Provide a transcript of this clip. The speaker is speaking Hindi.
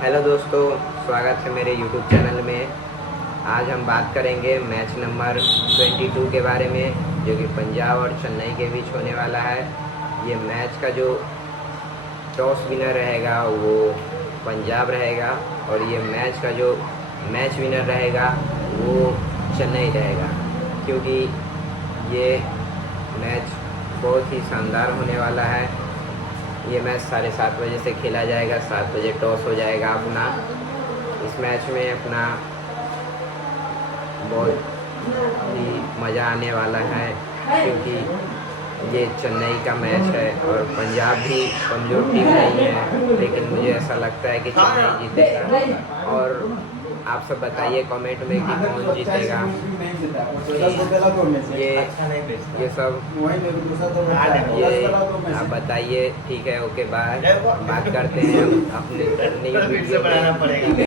हेलो दोस्तों, स्वागत है मेरे यूट्यूब चैनल में। आज हम बात करेंगे मैच नंबर 22 के बारे में, जो कि पंजाब और चेन्नई के बीच होने वाला है। ये मैच का जो टॉस विनर रहेगा वो पंजाब रहेगा, और ये मैच का जो मैच विनर रहेगा वो चेन्नई रहेगा, क्योंकि ये मैच बहुत ही शानदार होने वाला है। ये मैच 7:30 बजे से खेला जाएगा। 7 बजे टॉस हो जाएगा अपना। इस मैच में अपना बहुत ही मज़ा आने वाला है, क्योंकि ये चेन्नई का मैच है और पंजाब भी कमज़ोर टीम नहीं है, लेकिन मुझे ऐसा लगता है कि चेन्नई जीतेगा। और आप सब बताइए कमेंट में कि कौन जीतेगा। ये सब ये आप बताइए। ठीक है, ओके, बाय। बात करते हैं हम अपने न्यू वीडियो में।